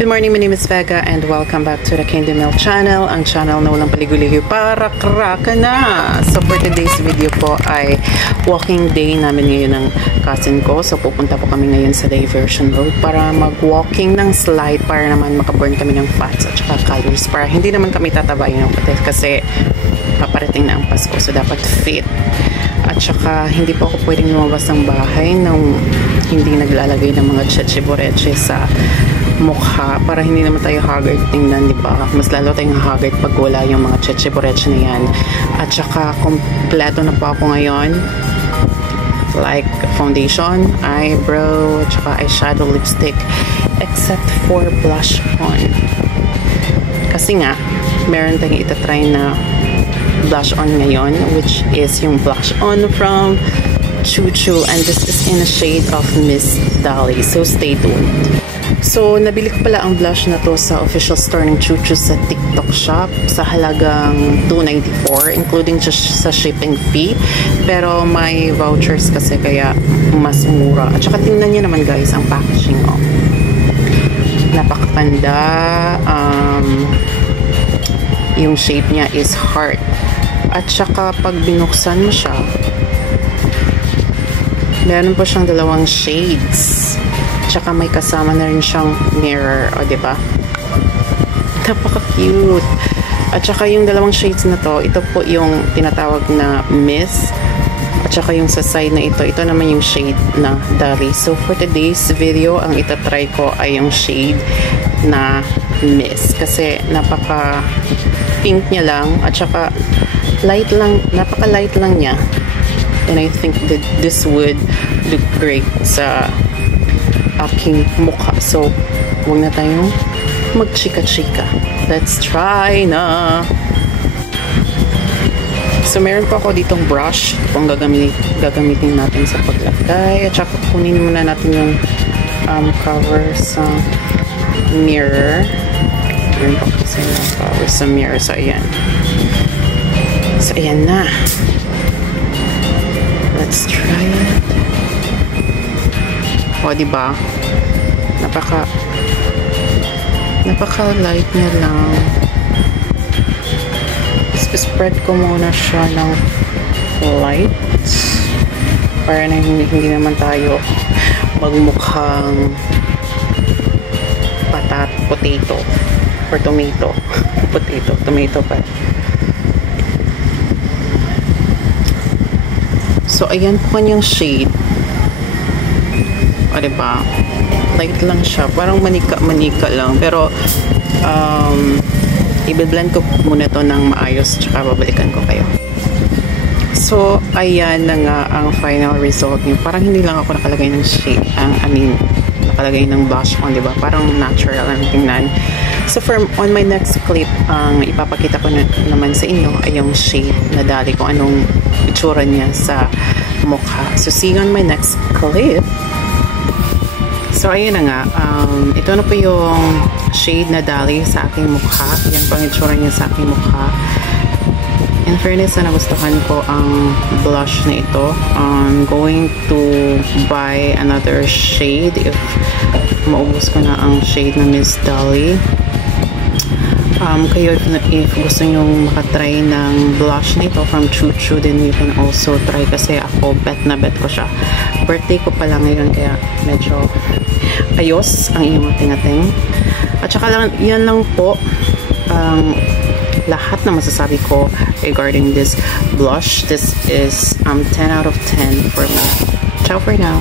Good morning, my name is Vega and welcome back to the Candy Milk channel. Ang channel na walang paligoy-ligoy para kraka na. So for today's video po ay walking day namin ngayon ng cousin ko. So pupunta po kami ngayon sa Diversion Road para mag-walking ng slide para naman makaburn kami ng fats at saka calories para hindi naman kami tatabayin ng pati kasi paparating na ang Pasko. So dapat fit. At saka hindi po ako pwedeng lumabas ng bahay nang hindi naglalagay ng mga cheche-boreche sa mukha para hindi naman tayo haggard tingnan, di ba? Mas lalo tayong haggard pag wala yung mga cheche-boreche na yan. At saka kompleto na po ako ngayon, like foundation, eyebrow, at saka eyeshadow, lipstick, except for blush on. Kasi nga meron tayong itatry na blush on ngayon, which is yung blush on from Choo Choo, and this is in a shade of Miss Dolly, so stay tuned. So, nabili ko pala ang blush na to sa official store ng Choo Choo sa TikTok shop sa halagang $2.94, including sa shipping fee. Pero may vouchers kasi kaya mas mura. At saka tingnan niyo naman guys ang packaging. Oh. Napakaganda. Yung shape niya is heart. At saka pag binuksan mo siya, meron po siyang dalawang shades. Tsaka may kasama na rin siyang mirror, o diba? Napaka-cute. At saka yung dalawang shades na to, ito po yung tinatawag na Miss. At saka yung sa side na ito naman yung shade na Dolly. So for today's video, ang itatry ko ay yung shade na Miss. Kasi napaka-pink niya lang. At saka light lang, napaka-light lang niya. And I think that this would look great sa aking mukha. So, huwag na tayong magchika-chika. Let's try na! So, meron pa ako ditong brush kung gagamitin natin sa paglagay. At saka kunin muna natin yung cover sa mirror. Meron pa kasi yung cover sa mirror. So, ayan. So, ayan na. Let's try it. O, diba? Napaka-light niya lang. Spread ko muna siya ng light para na hindi naman tayo magmukhang potato or tomato. Tomato pa. So, ayan po kanyang shade. O, diba? Light lang siya. Parang manika lang. Pero, i-blend ko muna to ng maayos tsaka babalikan ko kayo. So, ayan na nga ang final result niyo. Parang hindi lang ako nakalagay ng shade. Nakalagay ng blush on, diba? Parang natural ang tingnan. So, on my next clip, ang ipapakita ko naman sa inyo ay yung shade na Dolly kung anong itsura niya sa mukha. So, see you on my next clip. So, ayun na nga. Ito na po yung shade na Dolly sa aking mukha. Yan po ang itsura niya sa aking mukha. In fairness, na nagustuhan ko ang blush na ito. I'm going to buy another shade if maubos ko na ang shade na Miss Dolly. Kayo, if gusto nyo makatry ng blush na ito from Choo Choo, then you can also try kasi ako, bet ko siya. Birthday ko pala ngayon, kaya medyo ayos ang iyong ating-ating. At saka lang, yan lang po lahat na masasabi ko regarding this blush. This is 10 out of 10 for me. Ciao for now.